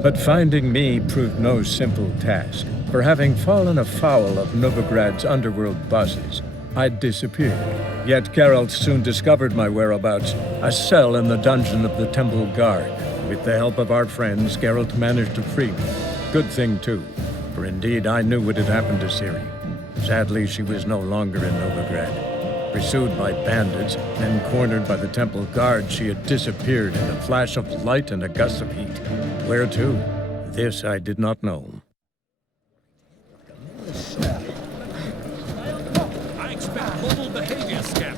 But finding me proved no simple task, for having fallen afoul of Novigrad's underworld bosses, I'd disappeared. Yet Geralt soon discovered my whereabouts, a cell in the dungeon of the Temple Guard. With the help of our friends, Geralt managed to free me. Good thing too, for indeed I knew what had happened to Ciri. Sadly, she was no longer in Novigrad. Pursued by bandits, then cornered by the Temple Guard, she had disappeared in a flash of light and a gust of heat. Where to? This I did not know. I expect model behavior scan.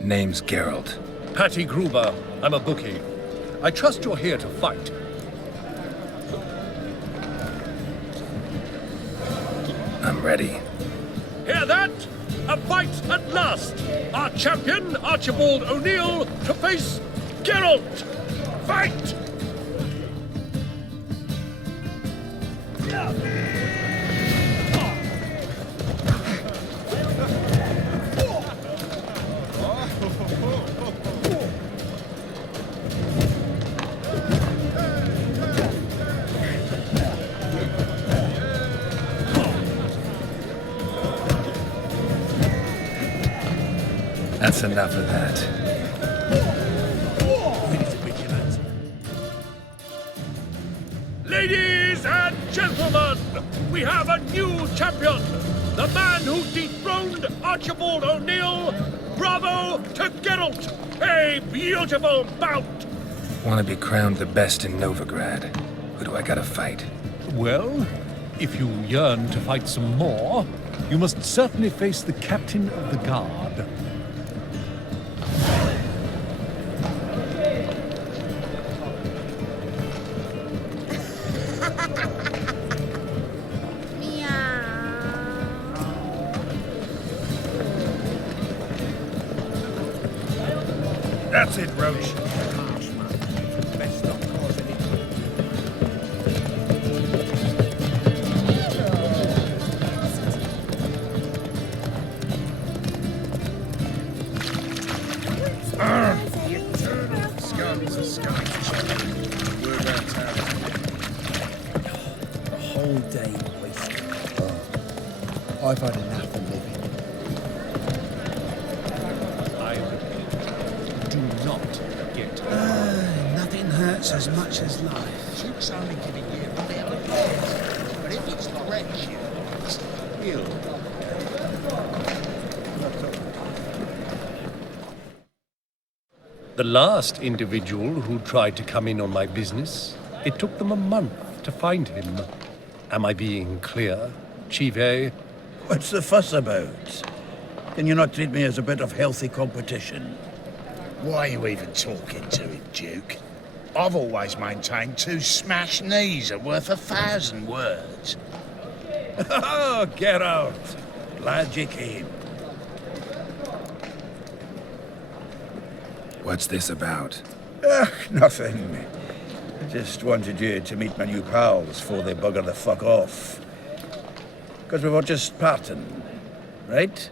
Name's Geralt. Patty Gruber, I'm a bookie. I trust you're here to fight. I'm ready. Hear that? A fight at last! Our champion, Archibald O'Neill, to face Geralt! Fight! That's enough of that. Ladies and gentlemen, we have a new champion! The man who dethroned Archibald O'Neill! Bravo to Geralt! A beautiful bout! Want to be crowned the best in Novigrad. Who do I gotta fight? Well, if you yearn to fight some more, you must certainly face the captain of the guard. That's it, Roach. Whole day wasted. I've had enough of living. I repeat, do not get Nothing hurts as much as life. Duke's only giving you a bit of advice, but if it's correct, you The last individual who tried to come in on my business, it took them a month to find him. Am I being clear, Chive? What's the fuss about? Can you not treat me as a bit of healthy competition? Why are you even talking to him, Duke? I've always maintained 2 smashed knees are worth 1,000 words. Oh, get out! Glad you came. What's this about? Nothing. Just wanted you to meet my new pals before they bugger the fuck off. Because we were just parting, right?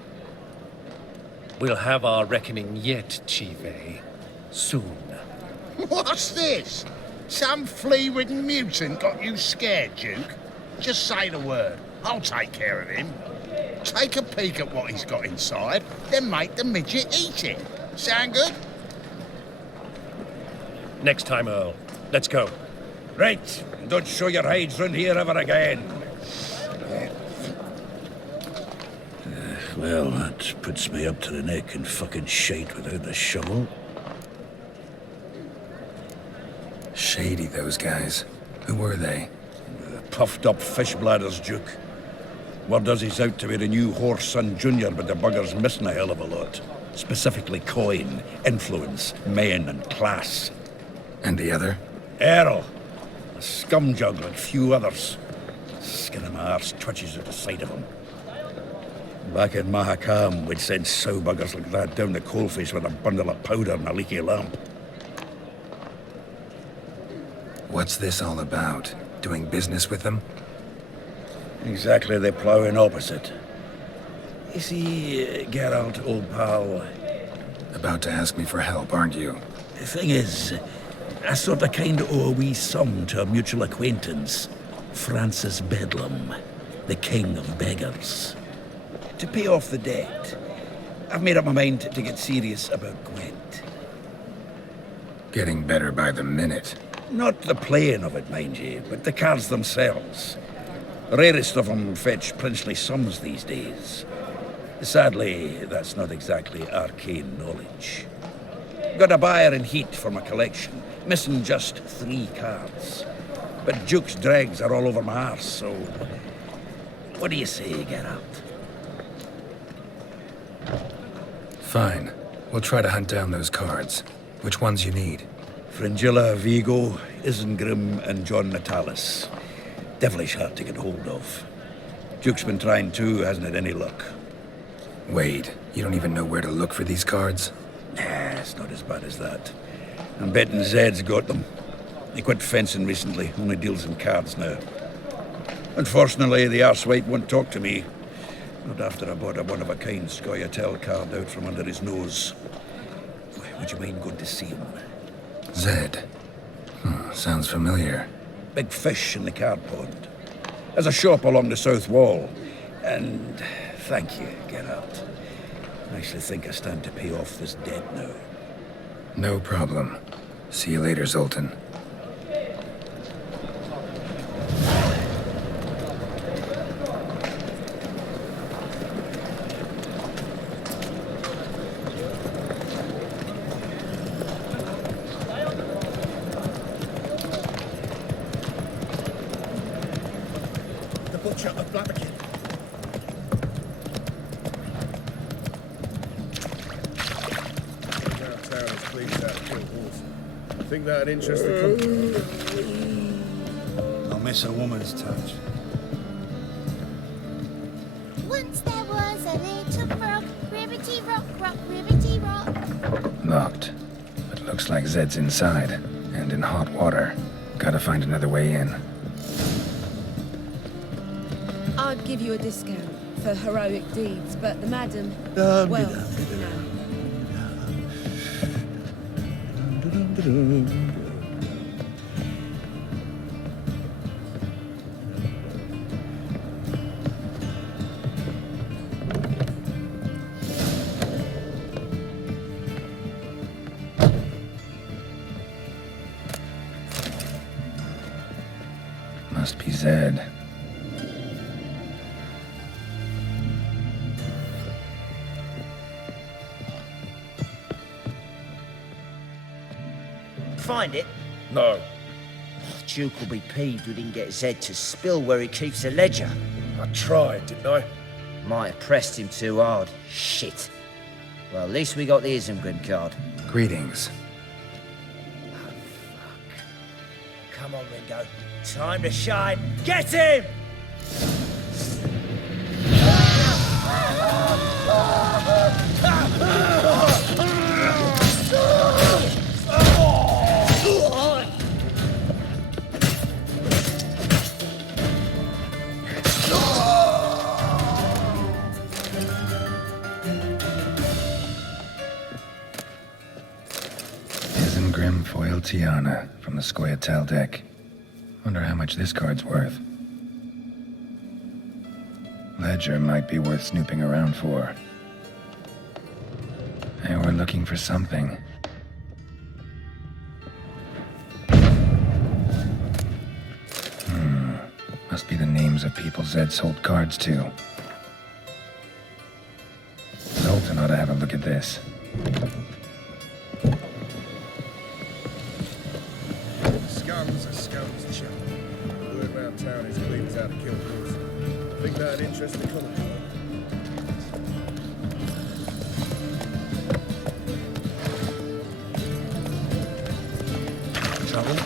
We'll have our reckoning yet, Chive. Soon. What's this? Some flea-ridden mutant got you scared, Duke? Just say the word. I'll take care of him. Take a peek at what he's got inside, then make the midget eat it. Sound good? Next time, Earl. Let's go. Right. Don't show your hides round here ever again. Well, that puts me up to the neck in fucking shite without the shovel. Shady, those guys. Who were they? Puffed up fish bladders, Duke. Word does he's out to be the new Horse Son Jr., but the bugger's missing a hell of a lot. Specifically coin, influence, men, and class. And the other? Earl. A scumjug like few others. Skin of my arse twitches at the sight of him. Back in Mahakam, we'd send sow buggers like that down the coalface with a bundle of powder and a leaky lamp. What's this all about? Doing business with them? Exactly the ploughing opposite. You see, Geralt, old pal, About to ask me for help, aren't you? the thing is, I sort of kind of owe a wee sum to a mutual acquaintance, Francis Bedlam, the king of beggars. To pay off the debt, I've made up my mind to get serious about Gwent. Getting better by the minute. Not the playing of it, mind you, but the cards themselves. The rarest of them fetch princely sums these days. Sadly, that's not exactly arcane knowledge. Got a buyer in heat for my collection, missing just 3 cards. But Duke's dregs are all over my arse, so... What do you say, Geralt? Fine. We'll try to hunt down those cards. Which ones you need? Fringilla, Vigo, Isengrim, and John Natalis. Devilish hard to get hold of. Duke's been trying too, hasn't had any luck. Wait, you don't even know where to look for these cards? Nah, it's not as bad as that. I'm betting Zed's got them. He quit fencing recently, only deals in cards now. Unfortunately, the arsewite won't talk to me. Not after I bought a one-of-a-kind Scoia'tael card out from under his nose. Would you mind going to see him? Zed. Sounds familiar. Big fish in the card pond. There's a shop along the south wall. And thank you, Geralt. I actually think I stand to pay off this debt now. No problem. See you later, Zoltan. Think that'd interest the company? I'll miss a woman's touch. Once there was a little frog, ribbity rock, rock, ribbity rock. Locked. But looks like Zed's inside, and in hot water. Gotta find another way in. I'd give you a discount for heroic deeds, but the madam... Must be Zed. Find it? No. Duke will be peeved we didn't get Zed to spill where he keeps the ledger. I tried, didn't I? Might have pressed him too hard. Shit. Well, at least we got the Isengrim card. Greetings. Oh, fuck. Come on, Ringo. Time to shine. Get him! Isengrim Foil Tiana from the Scoia'tael deck. Wonder how much this card's worth. Ledger might be worth snooping around for. Hey, we're looking for something. Must be the names of people Zed sold cards to. Zoltan ought to have a look at this. Scum's a scum's chump. Word round town is clean as out of kill horse. Think that'd interest the company? Trouble?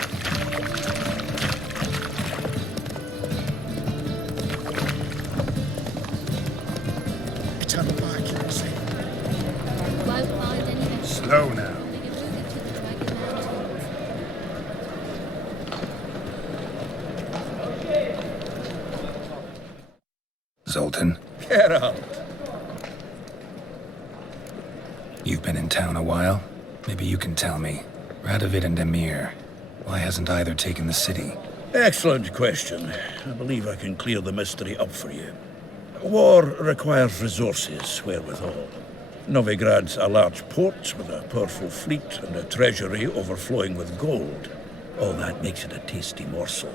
Turn back, you see. Won't find any Slow now. Zoltan, Get out! you've been in town a while. Maybe you can tell me. Radovid and Emir, Why hasn't either taken the city? Excellent question. I believe I can clear the mystery up for you. War requires resources wherewithal. Novigrad's a large port with a powerful fleet and a treasury overflowing with gold. All that makes it a tasty morsel.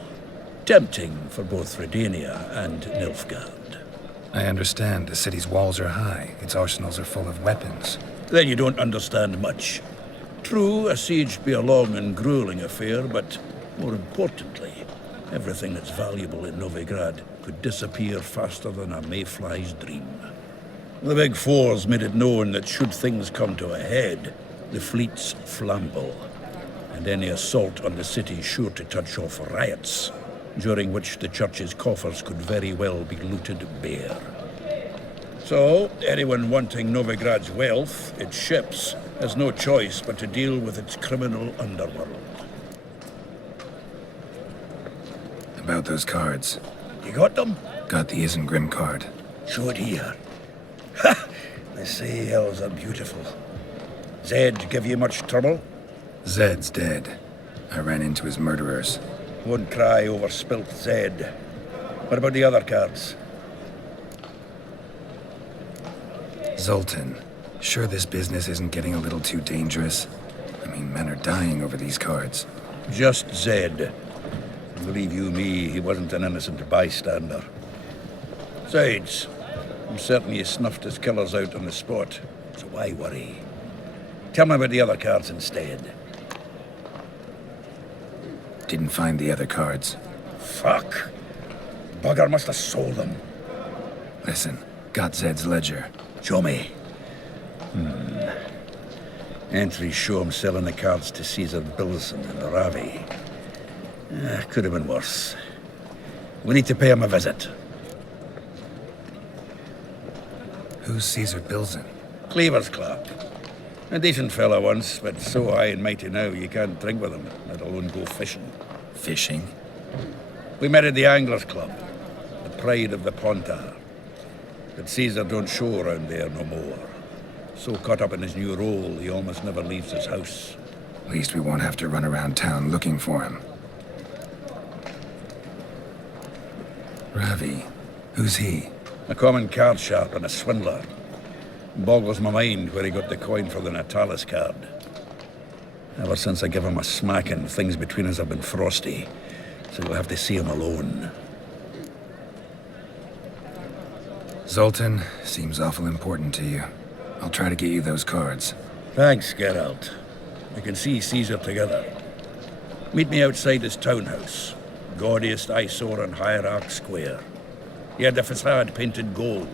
Tempting for both Redania and Nilfgaard. I understand. The city's walls are high. Its arsenals are full of weapons. Then you don't understand much. True, a siege be a long and grueling affair, but more importantly, everything that's valuable in Novigrad could disappear faster than a mayfly's dream. The Big Four's made it known that should things come to a head, the fleet's flammable, and any assault on the city's sure to touch off riots, during which the church's coffers could very well be looted bare. So, anyone wanting Novigrad's wealth, its ships, has no choice but to deal with its criminal underworld. About those cards. You got them? Got the Isengrim card. Show it here. Ha! They say elves are beautiful. Zed give you much trouble? Zed's dead. I ran into his murderers. Won't cry over spilt Zed. What about the other cards? Zoltan. Sure this business isn't getting a little too dangerous? I mean, men are dying over these cards. Just Zed. Believe you me, he wasn't an innocent bystander. Besides, I'm certain he snuffed his killers out on the spot, so why worry? Tell me about the other cards instead. Didn't find the other cards. Fuck! Bugger must have sold them. Listen, got Zed's ledger. Show me. Entries show him selling the cards to Caesar Bilson and Ravi. Could have been worse. We need to pay him a visit. Who's Caesar Bilson? Cleaver's clerk. A decent fellow once, but so high and mighty now you can't drink with him, let alone go fishing. Fishing? We met at the Anglers Club, the pride of the Pontar. But Caesar don't show around there no more. So caught up in his new role, he almost never leaves his house. At least we won't have to run around town looking for him. Ravi. Who's he? A common card sharp and a swindler. Boggles my mind where he got the coin for the Natalis card. Ever since I gave him a smacking, things between us have been frosty. So you'll have to see him alone. Zoltan, seems awful important to you. I'll try to get you those cards. Thanks, Geralt. We can see Caesar together. Meet me outside his townhouse. Gaudiest eyesore on Hierarch Square. He had the facade painted gold.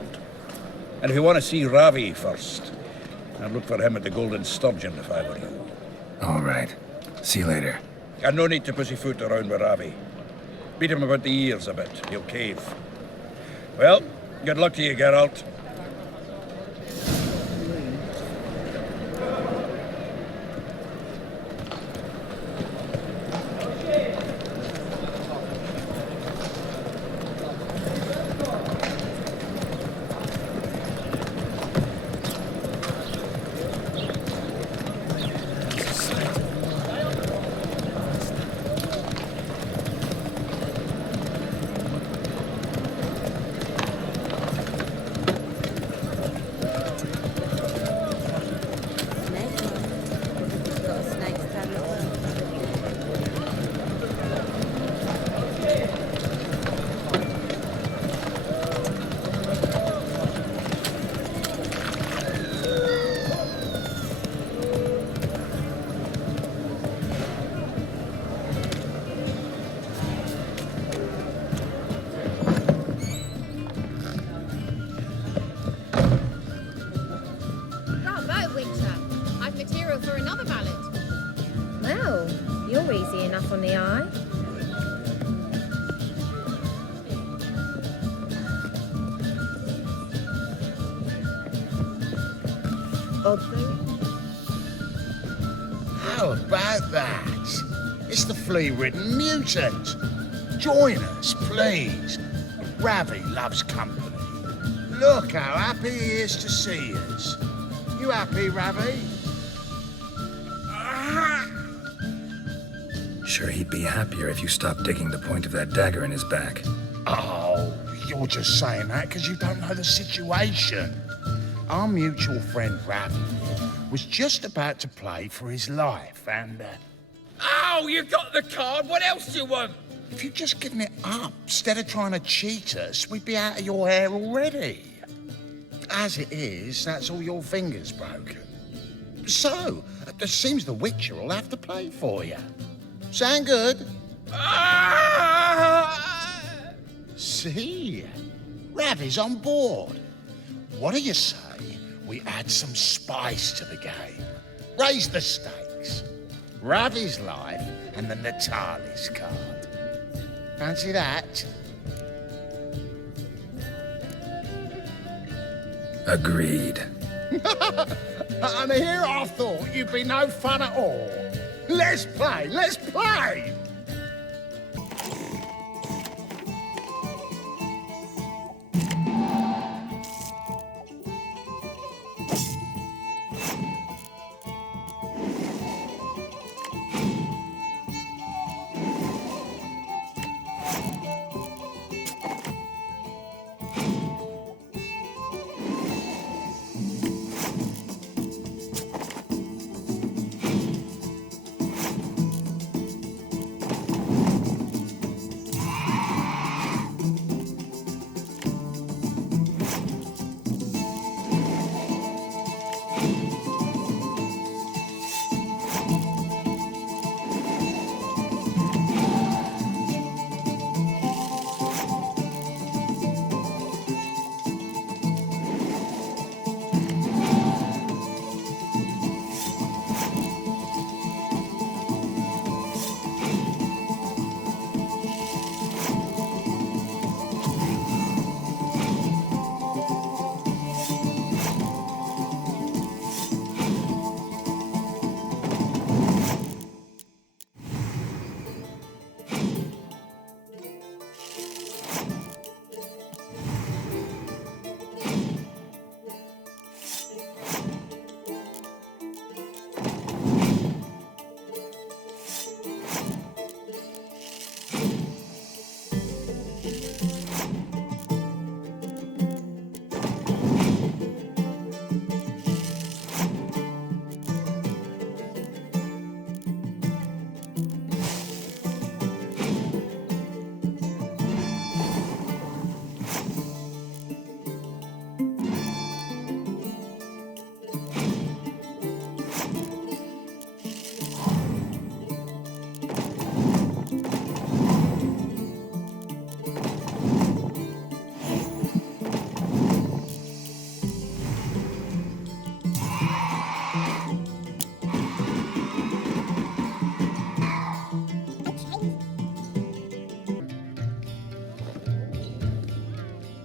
And if you want to see Ravi first, I'd look for him at the Golden Sturgeon if I were you. All right. See you later. And no need to pussyfoot around with Ravi. Beat him about the ears a bit. He'll cave. Well, good luck to you, Geralt. enough on the eye. How about that? It's the flea-ridden mutant. Join us, please. Ravi loves company. Look how happy he is to see us. You happy, Ravi? Sure he'd be happier if you stopped digging the point of that dagger in his back. Oh, you're just saying that because you don't know the situation. Our mutual friend Ravi was just about to play for his life, and Oh, you got the card. What else do you want? if you'd just given it up instead of trying to cheat us, we'd be out of your hair already. As it is, that's all your fingers broken. So, it seems the Witcher will have to play for you. Sound good? See? Ravi's on board. What do you say we add some spice to the game? Raise the stakes. Ravi's life and the Natalis card. Fancy that? Agreed. And here I thought you'd be no fun at all. Let's play, let's play!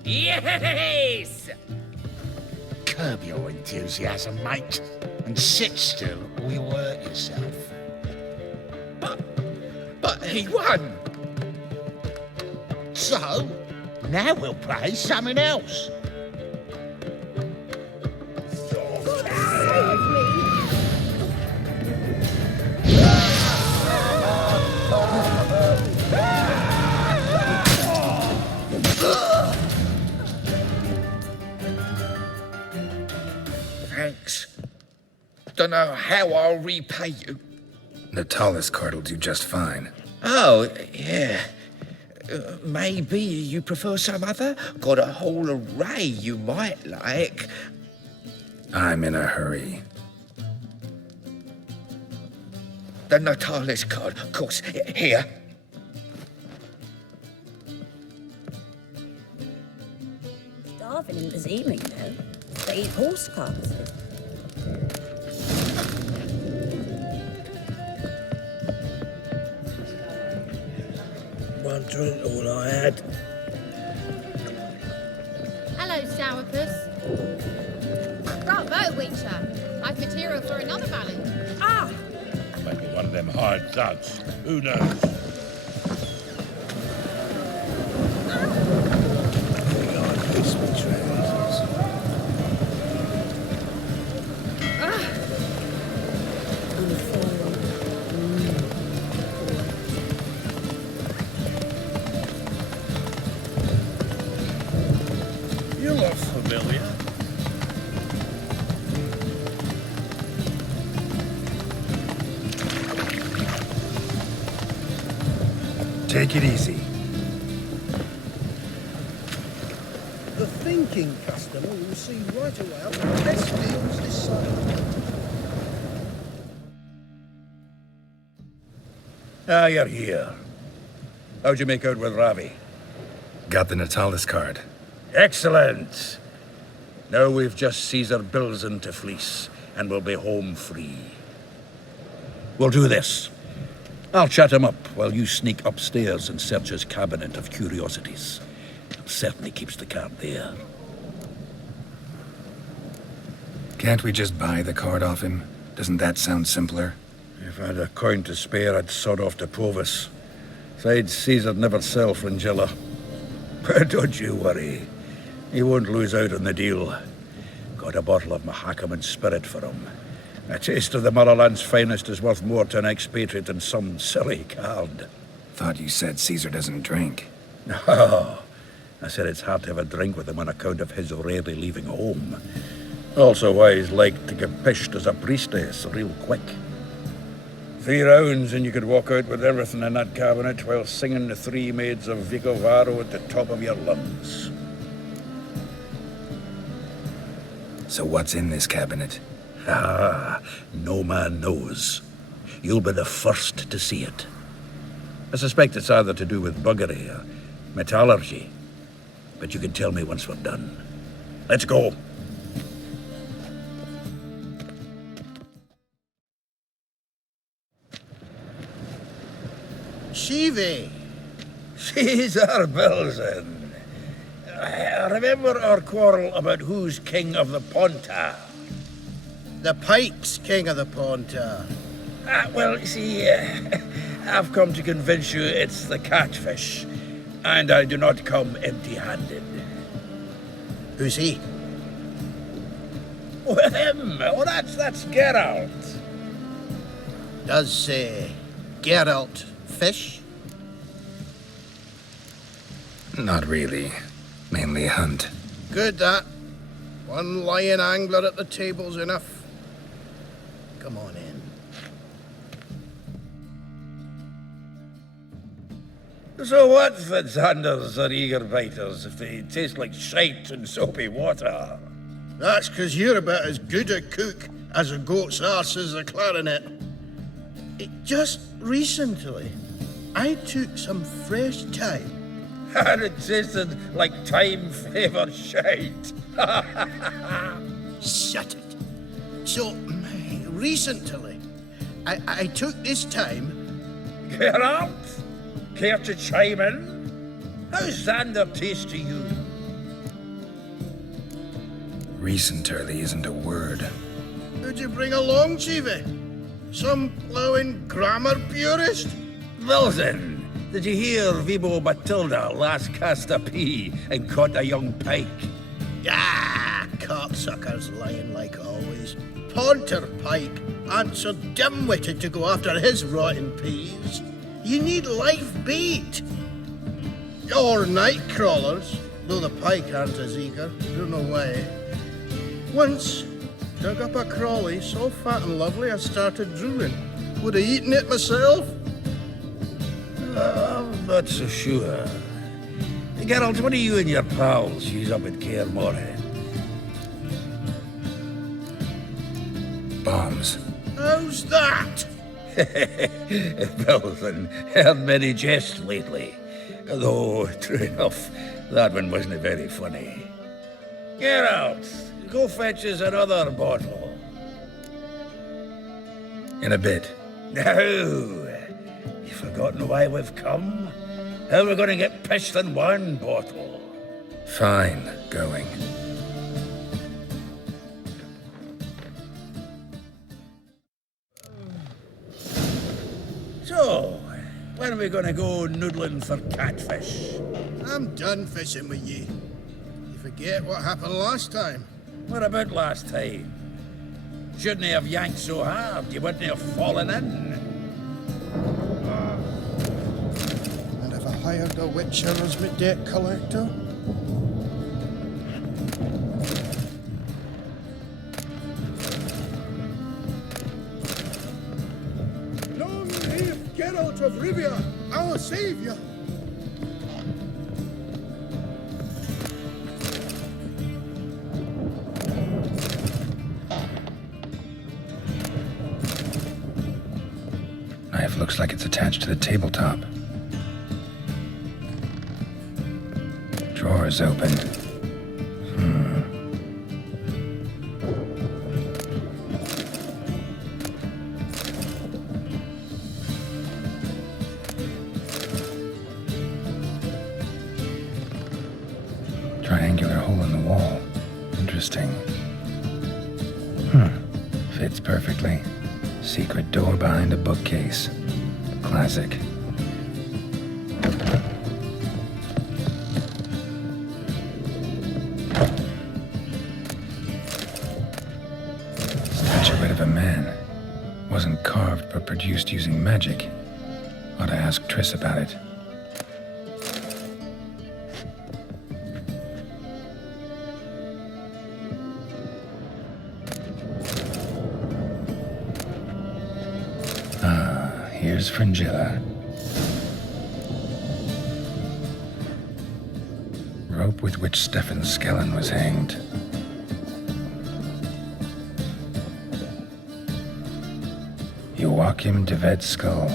Yes! Curb your enthusiasm, mate, and sit still or you'll hurt yourself. But he won! So, now we'll play something else. Thanks. Don't know how I'll repay you. Natalis card will do just fine. Oh, yeah. Maybe you prefer some other? Got a whole array you might like. I'm in a hurry. The Natalis card, of course. Here. Starving in this evening, though. They eat horse carcasses. One drink, all I had. Hello, Sourpuss. Bravo, Witcher. I've material for another ballad. Ah! Maybe one of them hired thugs. Who knows? familiar. Take it easy. The thinking customer will see right away out the best deals this side. Ah, you're here. How'd you make out with Ravi? Got the Natalis card. Excellent! Now we've just Caesar Bilzen to fleece, and we'll be home free. We'll do this. I'll chat him up while you sneak upstairs and search his cabinet of curiosities. Certainly keeps the card there. Can't we just buy the card off him? Doesn't that sound simpler? If I had a coin to spare, I'd sod off to Provis. Besides, Caesar'd never sell Fringilla. But don't you worry. He won't lose out on the deal. Got a bottle of Mahakaman spirit for him. A taste of the motherland's finest is worth more to an expatriate than some silly card. Thought you said Caesar doesn't drink. No. I said it's hard to have a drink with him on account of his rarely leaving home. Also why he's like to get pished as a priestess real quick. 3 rounds and you could walk out with everything in that cabinet while singing the 3 Maids of Vicovaro at the top of your lungs. So what's in this cabinet? Ah, no man knows. You'll be the first to see it. I suspect it's either to do with buggery or metallurgy. But you can tell me once we're done. Let's go. Shivi! Caesar Bilzen. Remember our quarrel about who's king of the Ponta? The Pike's king of the Ponta. Well, you see, I've come to convince you it's the catfish. And I do not come empty-handed. Who's he? Well, him. Oh, that's Geralt. Does, Geralt fish? Not really. Mainly hunt. Good, that. One lion angler at the table's enough. Come on in. So what, Fitzhanders or eager biters, if they taste like shite and soapy water? That's 'cause you're about as good a cook as a goat's arse is a clarinet. Just recently, I took some fresh thyme. And it tasted like time-flavoured shite. Shut it. So, recently, I took this thyme. Geralt? Care to chime in? How's Xander taste to you? Recently isn't a word. Who'd you bring along, Chiefy? Some plowing grammar purist? Bilzen, did you hear Vibo Batilda last cast a pea and caught a young pike? Ah, cocksuckers lying like always. Ponter Pike aren't so dim-witted to go after his rotten peas. You need life bait. Or night crawlers, though the pike aren't as eager. Don't know why. Once, dug up a crawly so fat and lovely I started drooling. Would have eaten it myself. I'm not so sure. Geralt, what do you and your pals use up at Kaer Morhen? Bombs. How's that? Bilzen, heard many jests lately. Though, true enough, that one wasn't very funny. Geralt, go fetch us another bottle. In a bit. No. You've forgotten why we've come? How are we going to get pissed in one bottle? Fine, going. So, when are we going to go noodling for catfish? I'm done fishing with you. You forget what happened last time. What about last time? Shouldn't have yanked so hard. You wouldn't have fallen in. And have I hired a witcher as my debt collector? Olivia, our savior! Knife looks like it's attached to the tabletop. Drawer is open. Triangular hole in the wall. Interesting. Fits perfectly. Secret door behind a bookcase. Classic. Statuette of a man. Wasn't carved but produced using magic. Ought to ask Triss about it. Here's Fringilla. Rope with which Stefan Skellen was hanged. Joachim de Ved's skull.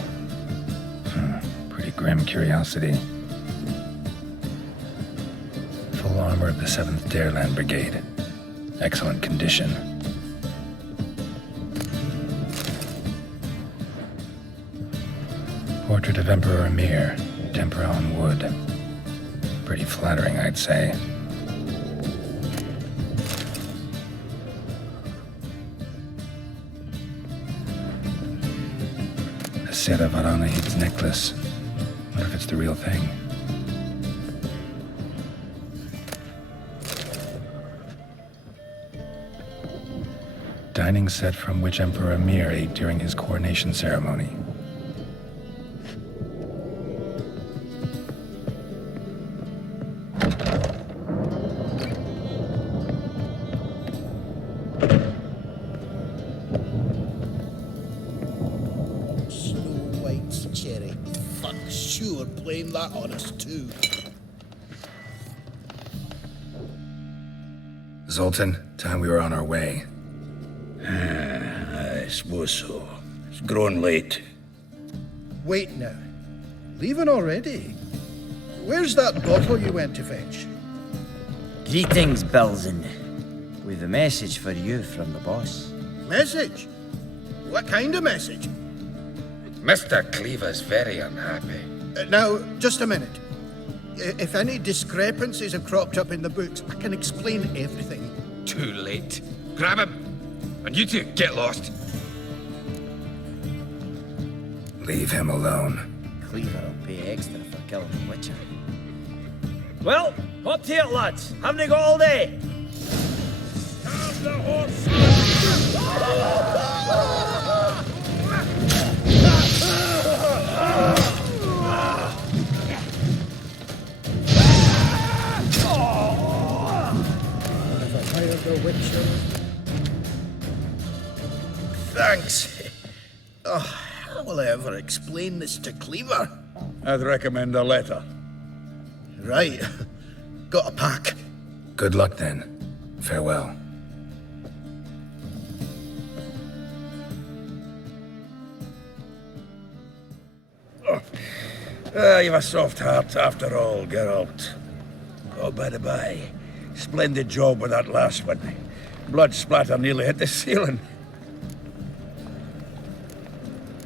Pretty grim curiosity. Full armor of the 7th Dareland Brigade. Excellent condition. Portrait of Emperor Emir, tempera on wood. Pretty flattering, I'd say. A Sera Varanahid's necklace. Wonder if it's the real thing. Dining set from which Emperor Emir ate during his coronation ceremony. That on us too. Zoltan, time we were on our way. I suppose so. It's grown late. Wait now. Leaving already? Where's that bottle you went to fetch? Greetings, Belzen. With a message for you from the boss. Message? What kind of message? Mr. Cleaver's very unhappy. Now, just a minute. If any discrepancies have cropped up in the books, I can explain everything. Too late. Grab him! And you two, get lost. Leave him alone. Cleaver will pay extra for killing the Witcher. Well, hop to it, lads. Haven't they got all day? Have the horse! Thanks. Oh, how will I ever explain this to Cleaver? I'd recommend a letter. Right. Got a pack. Good luck then. Farewell. You've a soft heart after all, Geralt. Oh, by the by, splendid job with that last one. Blood splatter nearly hit the ceiling.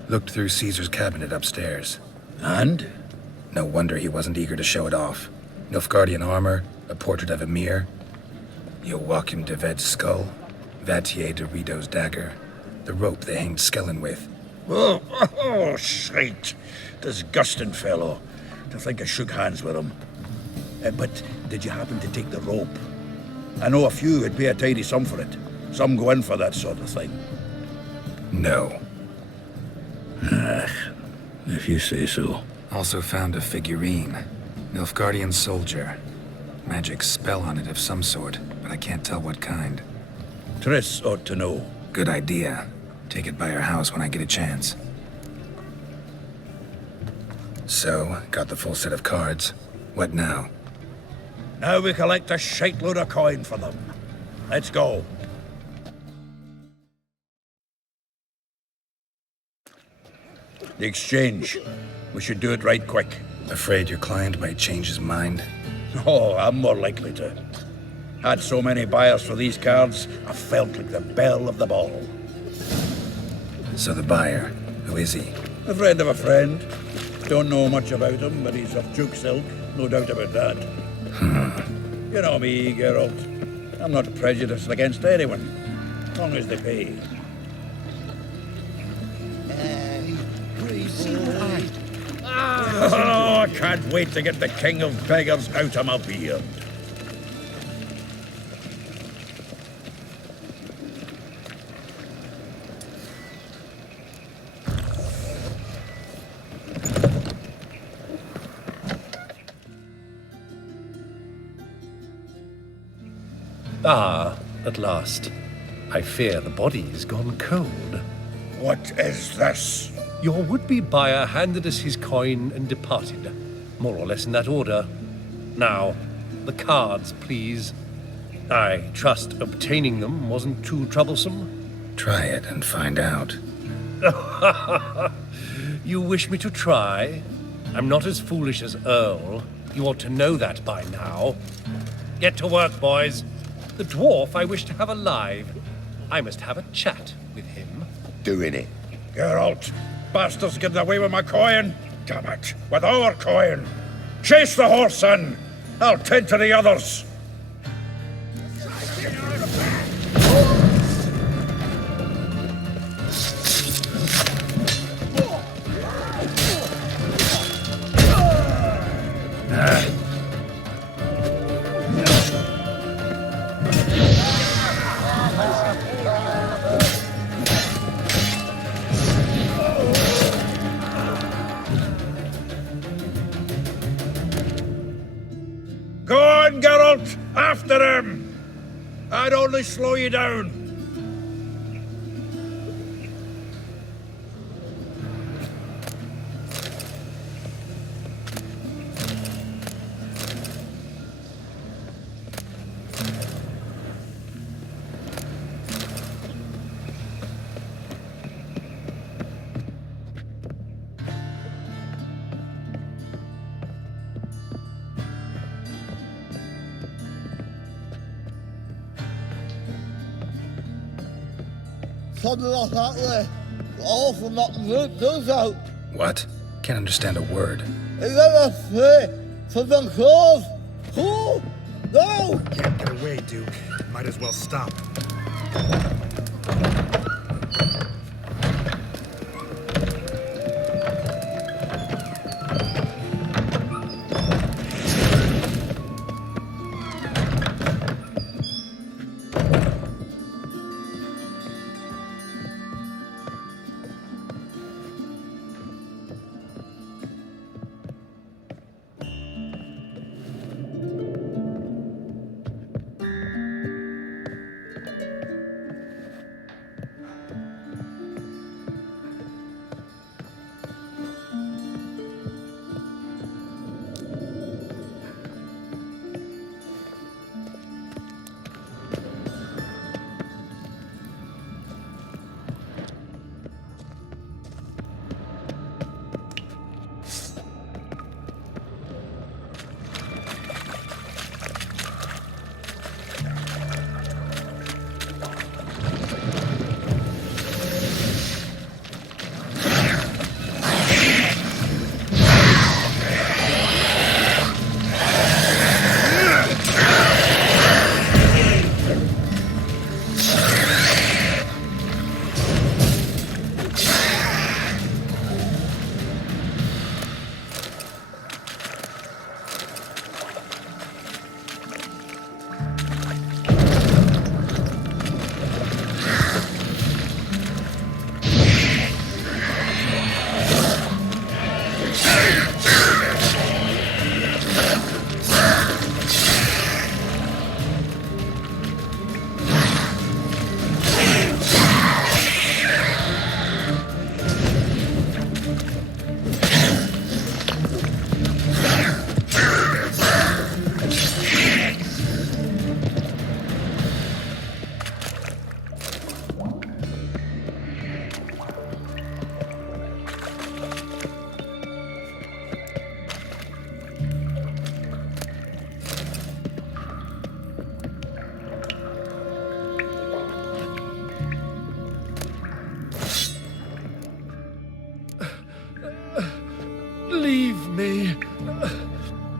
Looked through Caesar's cabinet upstairs. And? No wonder he wasn't eager to show it off. Nilfgaardian armor, a portrait of Emir, Joachim de Ved's skull, Vatier de Rideau's dagger, the rope they hanged Skellen with. Oh, shite. Disgusting fellow. To think I shook hands with him. But did you happen to take the rope? I know a few would pay a tidy sum for it. Some go in for that sort of thing. No. If you say so. Also found a figurine. Nilfgaardian soldier. Magic spell on it of some sort, but I can't tell what kind. Triss ought to know. Good idea. Take it by her house when I get a chance. So, got the full set of cards. What now? Now we collect a shite-load of coin for them. Let's go. The exchange. We should do it right quick. Afraid your client might change his mind? Oh, I'm more likely to. Had so many buyers for these cards, I felt like the belle of the ball. So the buyer, who is he? A friend of a friend. Don't know much about him, but he's of Duke's ilk, no doubt about that. You know me, Geralt. I'm not prejudiced against anyone, as long as they pay. Oh, I can't wait to get the king of beggars out of my beard. Ah, at last. I fear the body's gone cold. What is this? Your would-be buyer handed us his coin and departed. More or less in that order. Now, the cards, please. I trust obtaining them wasn't too troublesome? Try it and find out. You wish me to try? I'm not as foolish as Earl. You ought to know that by now. Get to work, boys. The dwarf I wish to have alive. I must have a chat with him. Doing it. Geralt, bastards getting away with my coin. Damn it, with our coin. Chase the horse in. I'll tend to the others. Go on, Geralt! After him! I'd only slow you down. Something like that way. All from that root goes out. What? Can't understand a word. Is that a free for the cause? Who? No! Can't get away, Duke. Might as well stop.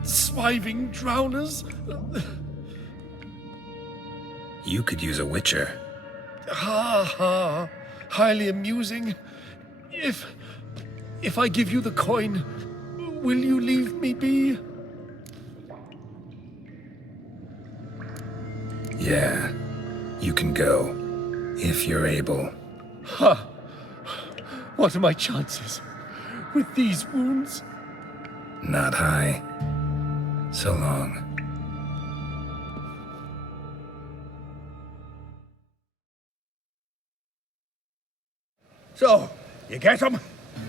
Swiving drowners. You could use a witcher. Ha ha. Highly amusing. If I give you the coin, will you leave me be? Yeah, you can go, if you're able. Huh. What are my chances with these wounds? Not high. So long. So, you get him?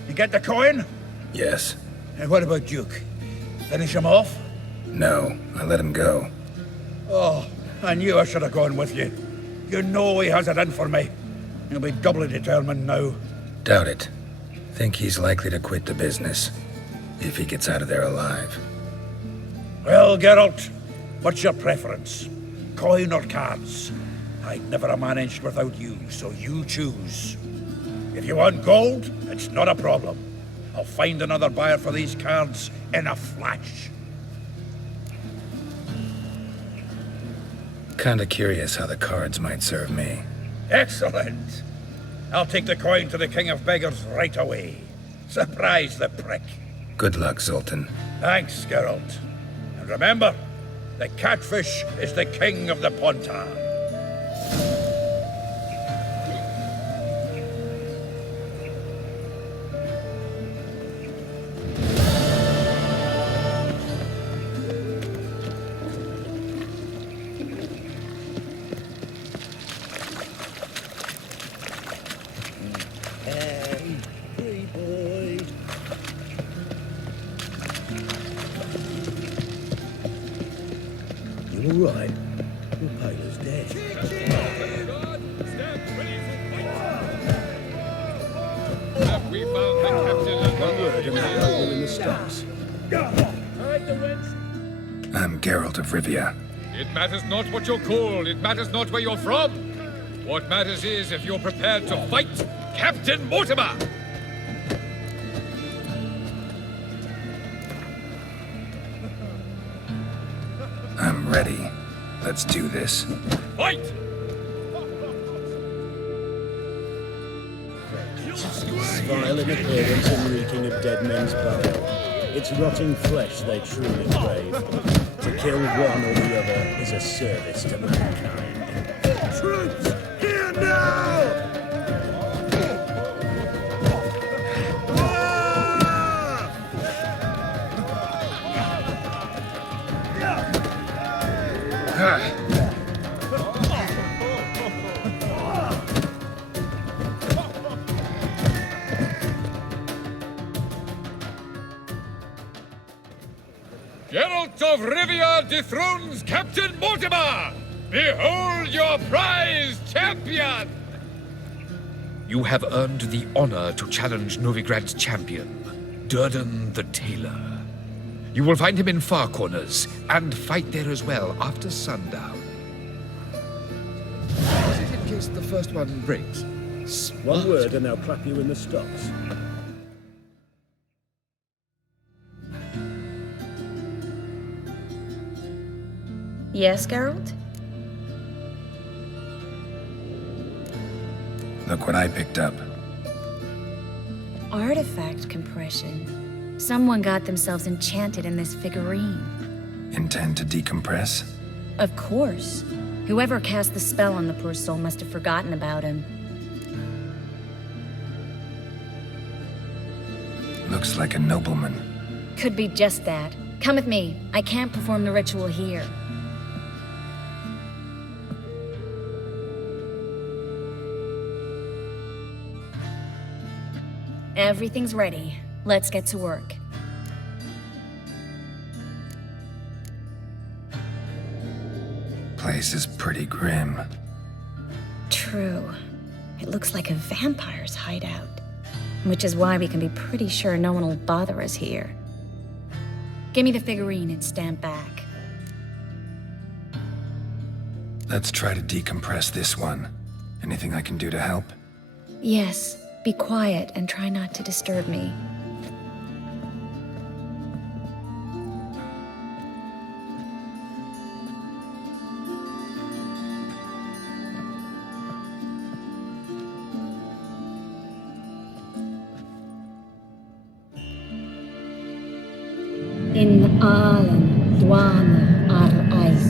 You get the coin? Yes. And what about Duke? Finish him off? No, I let him go. Oh, I knew I should have gone with you. You know he has it in for me. He'll be doubly determined now. Doubt it. Think he's likely to quit the business, if he gets out of there alive. Well, Geralt, what's your preference? Coin or cards? I'd never have managed without you, so you choose. If you want gold, it's not a problem. I'll find another buyer for these cards in a flash. Kinda curious how the cards might serve me. Excellent. I'll take the coin to the King of Beggars right away. Surprise the prick. Good luck, Zoltan. Thanks, Geralt. And remember, the catfish is the king of the Pontar. All right. The Paler's dead. Have we found the captain? One word and I'll put you in the stocks. I'm Geralt of Rivia. It matters not what you're called. It matters not where you're from. What matters is if you're prepared to fight Captain Mortimer. I'm ready. Let's do this. Fight! Vile in appearance and reeking of dead men's bile. It's rotting flesh they truly crave. To kill one or the other is a service to mankind. Troops, here now! Geralt of Rivia dethrones Captain Mortimer! Behold your prize champion! You have earned the honor to challenge Novigrad's champion, Durden the Thaler. You will find him in Far Corners, and fight there as well after sundown. Is it in case the first one breaks? One word and they'll clap you in the stocks. Yes, Geralt? Look what I picked up. Artifact compression. Someone got themselves enchanted in this figurine. Intend to decompress? Of course. Whoever cast the spell on the poor soul must have forgotten about him. Looks like a nobleman. Could be just that. Come with me. I can't perform the ritual here. Everything's ready. Let's get to work. Place is pretty grim. True. It looks like a vampire's hideout. Which is why we can be pretty sure no one will bother us here. Give me the figurine and stand back. Let's try to decompress this one. Anything I can do to help? Yes, be quiet and try not to disturb me. In allen dwane ar eis.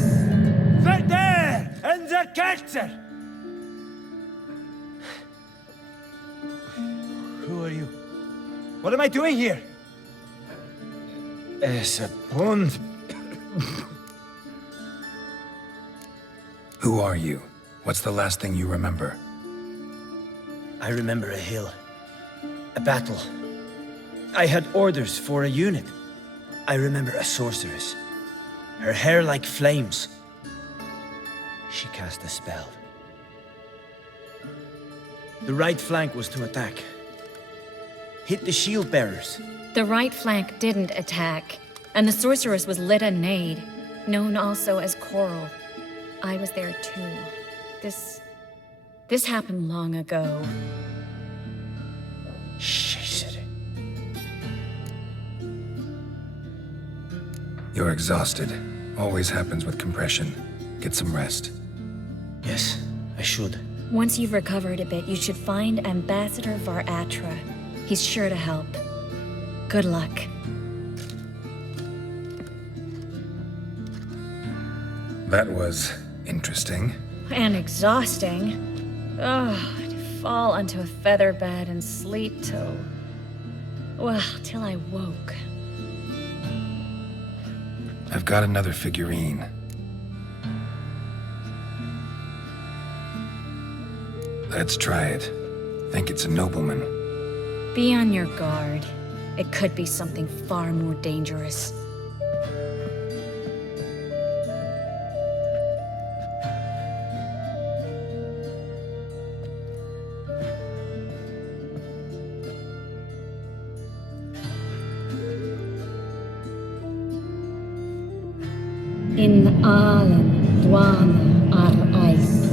Verder in the Kerzer! Who are you? What am I doing here? Es a pond. Who are you? What's the last thing you remember? I remember a hill. A battle. I had orders for a unit. I remember a sorceress. Her hair like flames. She cast a spell. The right flank was to attack. Hit the shield bearers. The right flank didn't attack, and the sorceress was Lita Nade, known also as Coral. I was there too. This happened long ago. You're exhausted. Always happens with compression. Get some rest. Yes, I should. Once you've recovered a bit, you should find Ambassador Varatra. He's sure to help. Good luck. That was interesting. And exhausting. Oh, to fall onto a feather bed and sleep till... well, till I woke. I've got another figurine. Let's try it. Think it's a nobleman. Be on your guard. It could be something far more dangerous. In allen dwane ar eis.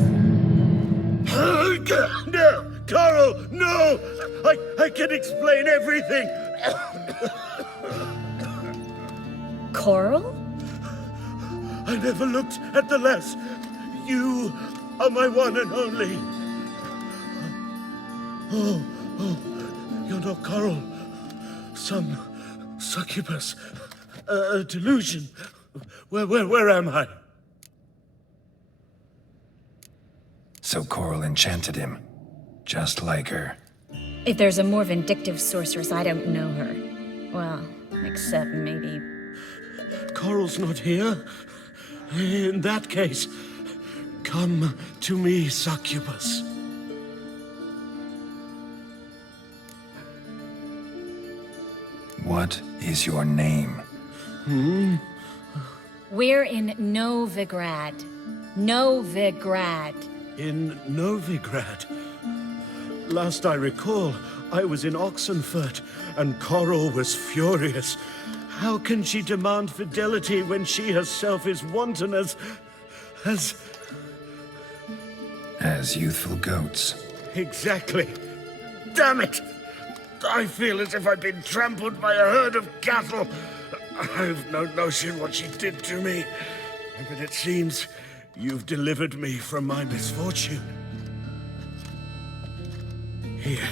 No! Carl, no! I can explain everything! Coral? I never looked at the less. You are my one and only. Oh, you're not Coral. Some succubus. A delusion. Where am I? So Coral enchanted him. Just like her. If there's a more vindictive sorceress, I don't know her. Well, except maybe... Coral's not here. In that case, come to me, succubus. What is your name? We're in Novigrad. Novigrad. In Novigrad? Last I recall, I was in Oxenfurt, and Coral was furious. How can she demand fidelity when she herself is wanton as youthful goats. Exactly. Damn it! I feel as if I've been trampled by a herd of cattle. I've no notion what she did to me, but it seems you've delivered me from my misfortune. Here,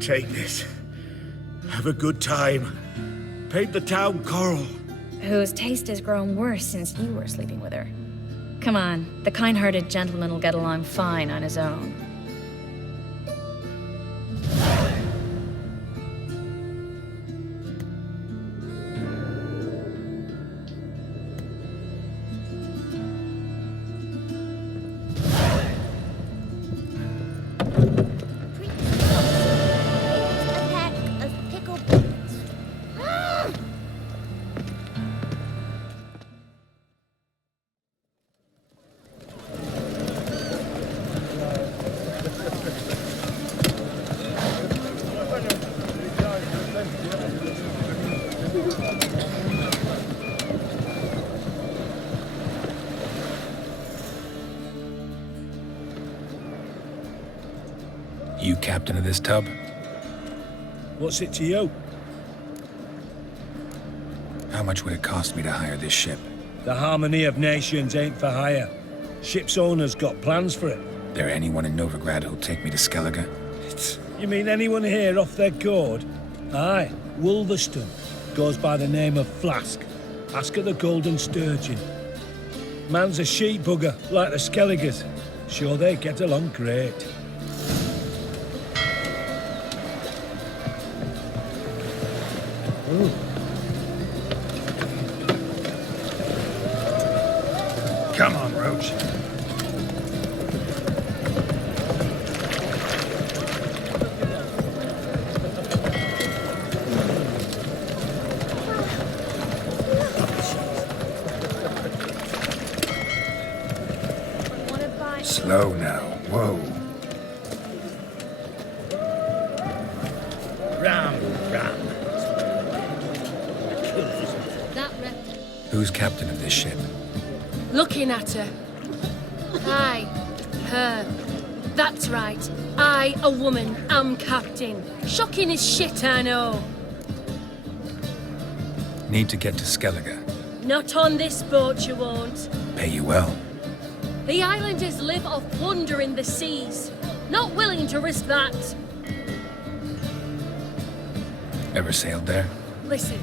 take this. Have a good time. Paint the town Coral. Whose taste has grown worse since you were sleeping with her. Come on, the kind-hearted gentleman will get along fine on his own. You captain of this tub? What's it to you? How much would it cost me to hire this ship? The harmony of nations ain't for hire. Ship's owner's got plans for it. There anyone in Novigrad who'll take me to Skellige? You mean anyone here off their gourd? Aye, Wolverston. Goes by the name of Flask. Ask her the Golden Sturgeon. Man's a sheep bugger, like the Skelliges. Sure they get along great. Ooh. Come on, Roach. Slow now. Whoa. Ram. That rep. Who's captain of this ship? Looking at her. Aye, her. That's right. I, a woman, am captain. Shocking as shit, I know. Need to get to Skellige. Not on this boat, you won't. Pay you well. The islanders live off plunder in the seas. Not willing to risk that. Ever sailed there? Listen,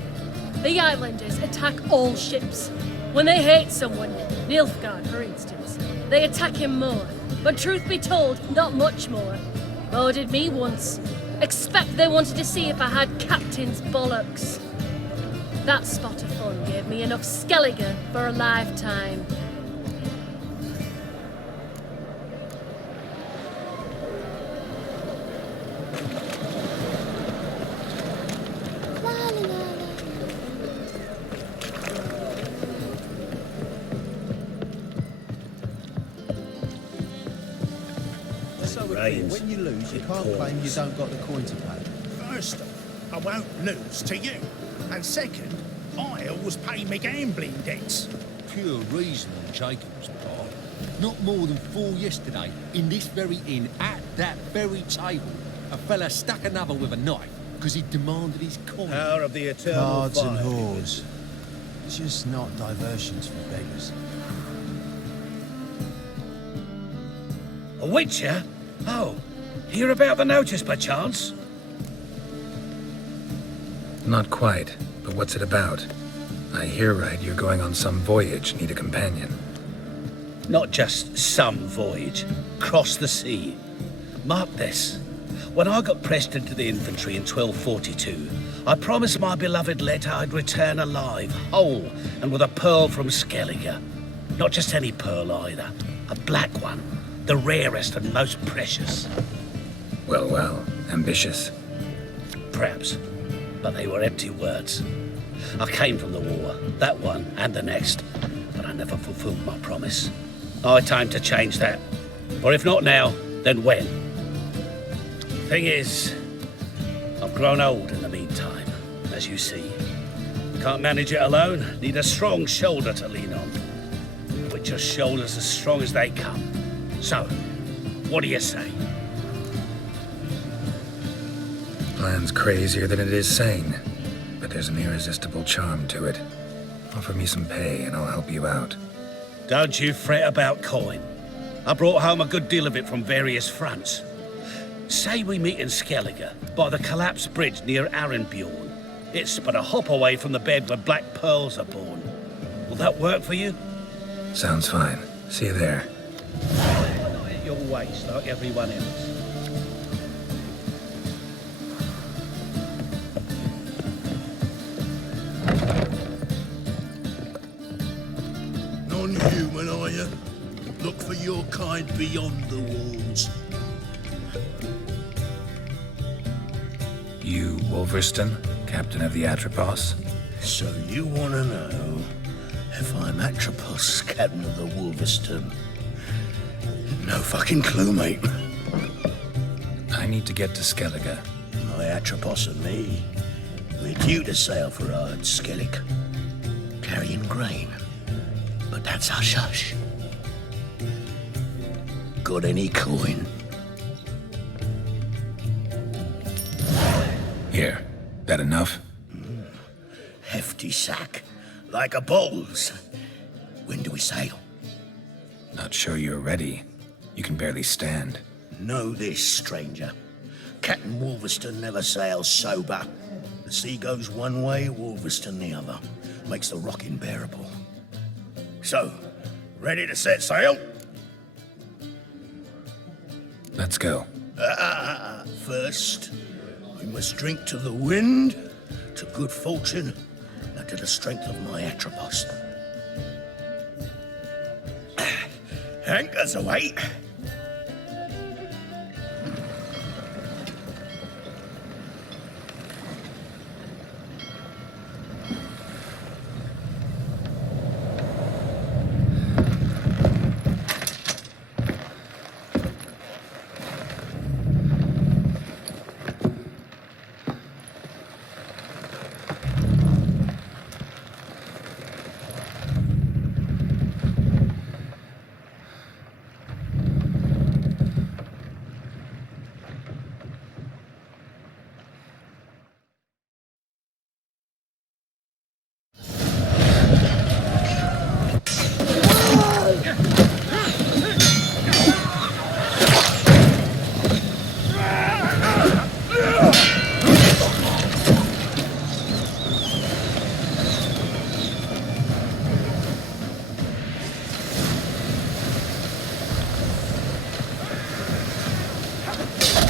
the islanders attack all ships. When they hate someone, Nilfgaard for instance, they attack him more. But truth be told, not much more. Boarded me once. Expect they wanted to see if I had captain's bollocks. That spot of fun gave me enough Skellige for a lifetime. When you lose, you can't claim you don't got the coin to pay. First, I won't lose to you. And second, I always pay me gambling debts. Pure reason on Jacob's part. Not more than 4 yesterday, in this very inn, at that very table, a fella stuck another with a knife because he demanded his coin. Power of the eternal Cards and fire. whores. Just not diversions for beggars. A witcher? Oh, hear about the notice by chance? Not quite, but what's it about? I hear right you're going on some voyage, need a companion. Not just some voyage. Cross the sea. Mark this. When I got pressed into the infantry in 1242, I promised my beloved Letta I'd return alive, whole, and with a pearl from Skellige. Not just any pearl either. A black one. The rarest and most precious. Well, ambitious. Perhaps. But they were empty words. I came from the war, that one and the next, but I never fulfilled my promise. High time to change that. Or if not now, then when? Thing is, I've grown old in the meantime, as you see. Can't manage it alone, need a strong shoulder to lean on. Which are shoulders as strong as they come. So, what do you say? Plan's crazier than it is sane, but there's an irresistible charm to it. Offer me some pay and I'll help you out. Don't you fret about coin. I brought home a good deal of it from various fronts. Say we meet in Skellige, by the collapsed bridge near Arenbjorn. It's but a hop away from the bed where black pearls are born. Will that work for you? Sounds fine. See you there. At your waist, like everyone else. Non-human, are you? Look for your kind beyond the walls. You, Wolverston, captain of the Atropos? So you want to know if I'm Atropos, captain of the Wolverston? No fucking clue, mate. I need to get to Skellige. My Atropos and me, we're due to sail for Aard Skellige, carrying grain. But that's hush-hush. Got any coin? Here. That enough? Hefty sack. Like a bull's. When do we sail? Not sure you're ready. You can barely stand. Know this, stranger. Captain Wolverston never sails sober. The sea goes one way, Wolverstone the other. Makes the rocking bearable. So, ready to set sail? Let's go. First, we must drink to the wind, to good fortune, and to the strength of my Atropos. Anchors away.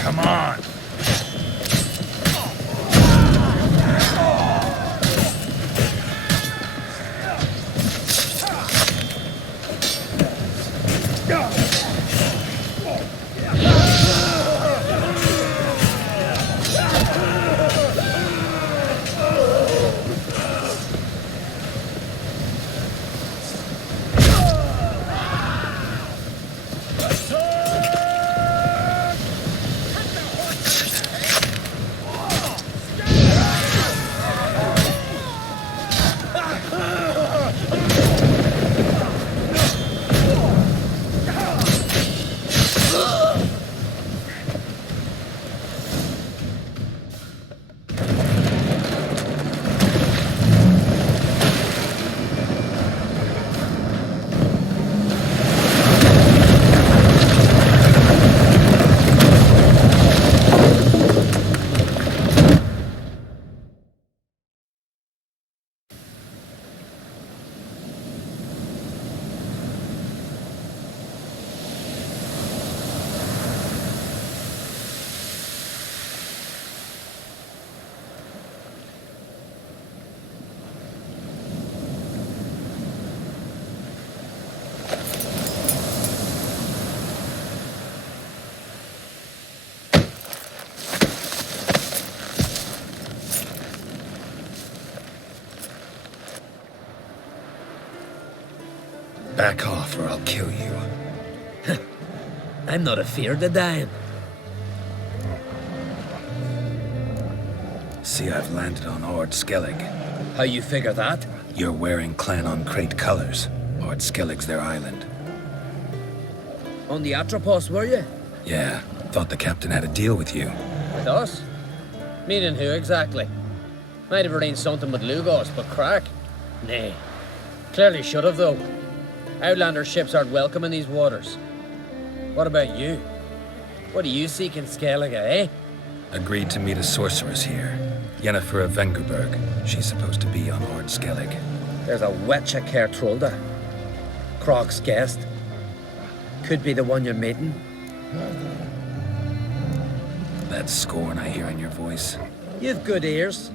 Come on. Back off or I'll kill you. I'm not afeard of dying. See, I've landed on Aard Skellige. How you figure that? You're wearing Clan on Crate colors. Aard Skellige's their island. On the Atropos, were you? Yeah, thought the captain had a deal with you. With us? Meaning who exactly? Might have arranged something with Lugos, but crack? Nay. Clearly should have, though. Outlander ships aren't welcome in these waters. What about you? What do you seek in Skellige, eh? Agreed to meet a sorceress here. Yennefer of Vengerberg. She's supposed to be on Aard Skellige. There's a witch at Kertrolda. Croc's guest. Could be the one you're meeting. That scorn I hear in your voice. You've good ears.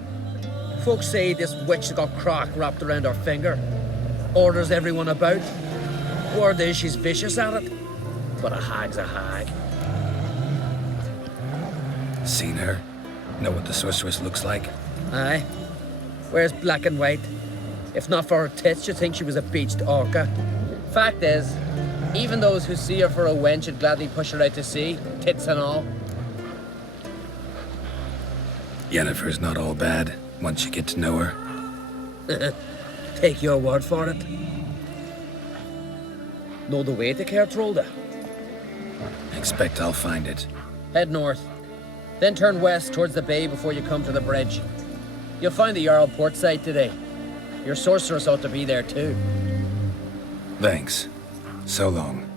Folks say this witch has got Croc wrapped around her finger. Orders everyone about. Word is she's vicious at it. But a hag's a hag. Seen her? Know what the sorceress looks like? Aye. Wears black and white. If not for her tits, you'd think she was a beached orca. Fact is, even those who see her for a wench would gladly push her out to sea, tits and all. Yennefer's not all bad, once you get to know her. Take your word for it. Know the way to Kertrolda? Expect I'll find it. Head north. Then turn west towards the bay before you come to the bridge. You'll find the Jarl port site today. Your sorceress ought to be there too. Thanks. So long.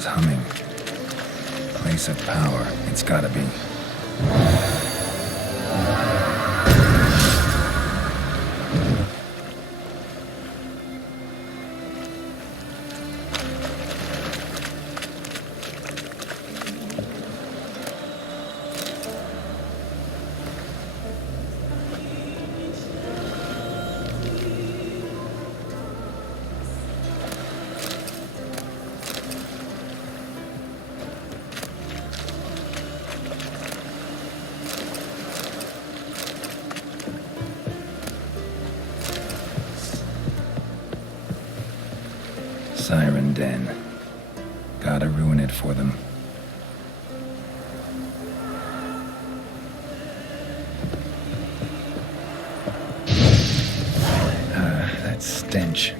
phone's humming. Place of power, it's gotta be. Siren Den. Gotta ruin it for them. That stench.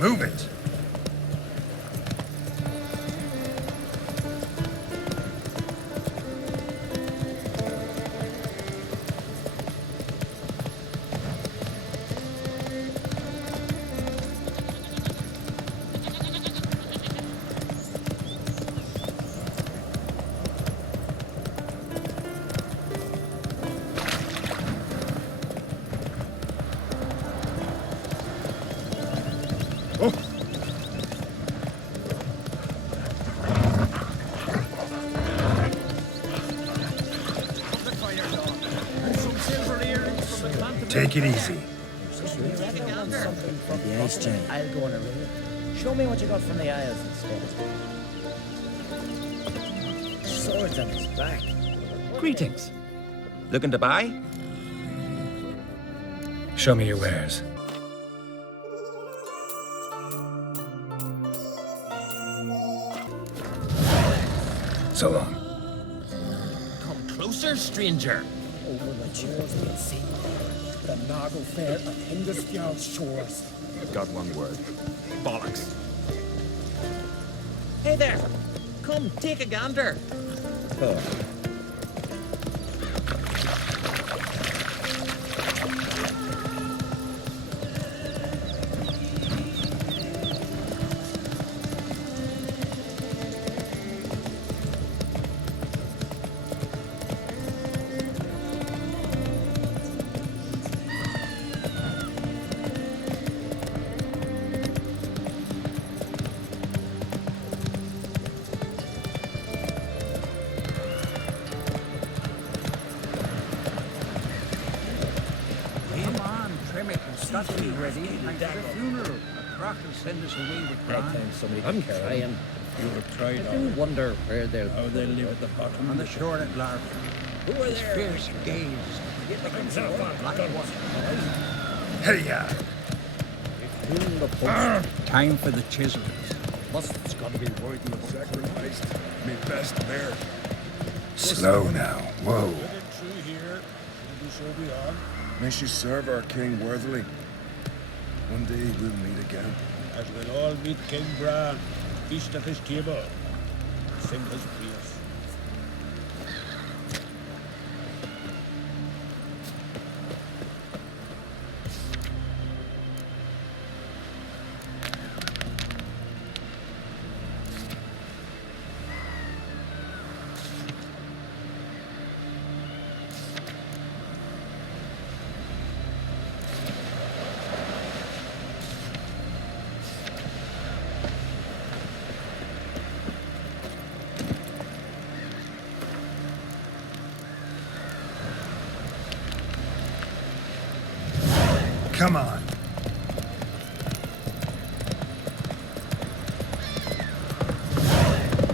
Move it! Take it easy. The ice chain. I'll go on a ring. Show me what you got from the Isles instead. Swords on his back. Greetings. Looking to buy? Show me your wares. So long. Come closer, stranger. Over the shores we'll see. The Nargle Fair of Hindersfjord's shores. Got one word. Bollocks. Hey there! Come, take a gander. That's me ready. Like the funeral. Rock will send us away with grand. Somebody I'm can carry trying. him. You have tried I do wonder where they'll... how they live at the bottom. On the shore at Lark. Who are His there? fierce gaze. Like himself on black and white. Hey-ya! In the post. Time for the chisels. Must's got to be worthy of sacrifice. Me best mare. Slow now. Whoa. Through here, maybe so beyond. May she serve our king worthily. One day we'll meet again. As we'll all meet King Bran, feast of his table, sing his praise. Come on.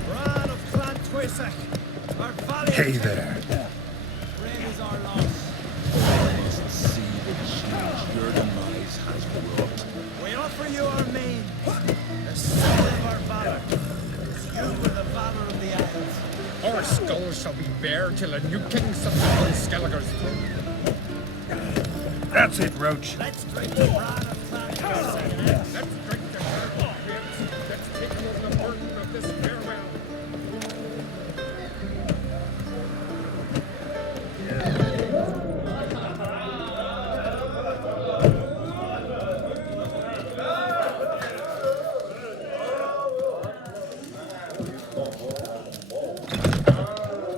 Bran of Clan Twisek, our valiant Hey there. brave is our loss. Must see the change your demise has wrought. We offer you our main, the symbol of our valor. You were the valor of the Isles. Our skulls shall be bare till a new king sets upon Skellige's throne. That's it, Roach. Let's drink the Bran of Clan Twisek. Let's drink the farewell. Let's take over the burden of this farewell.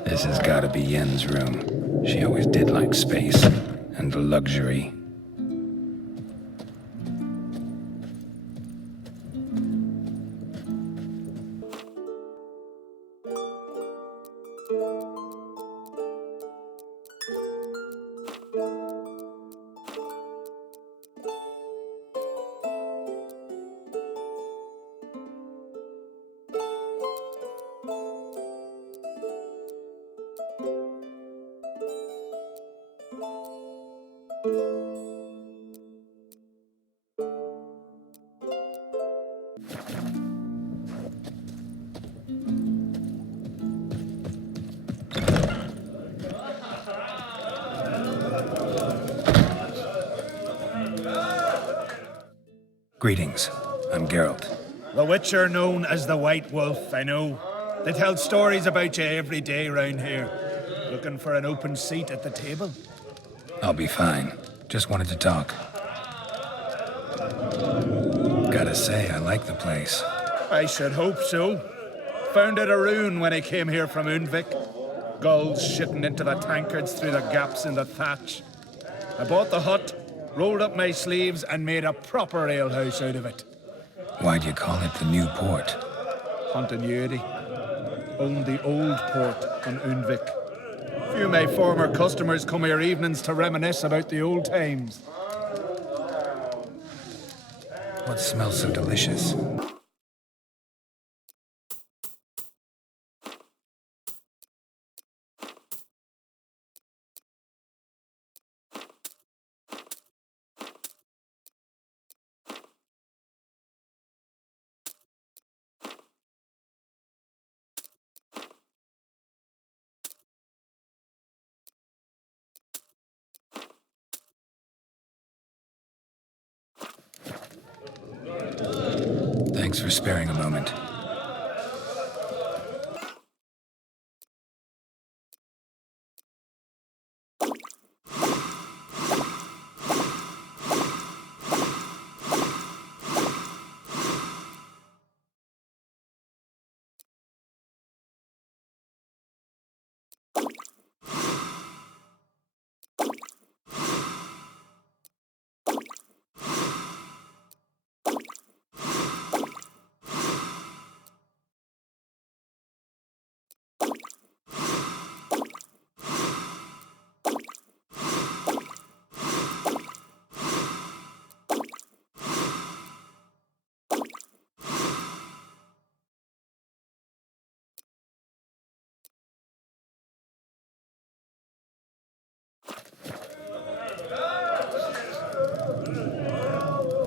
This has got to be Yen's room. She always did like space and luxury. Greetings. I'm Geralt. The Witcher known as the White Wolf, I know. They tell stories about you every day round here. Looking for an open seat at the table? I'll be fine. Just wanted to talk. Gotta say, I like the place. I should hope so. Found it a rune when I came here from Unvik. Gulls shitting into the tankards through the gaps in the thatch. I bought the hut, rolled up my sleeves, and made a proper alehouse out of it. Why'd you call it the New Port? Continuity. Owned the old port on Unvik. Few of my former customers come here evenings to reminisce about the old times. What smells so delicious? Thanks for sparing a moment.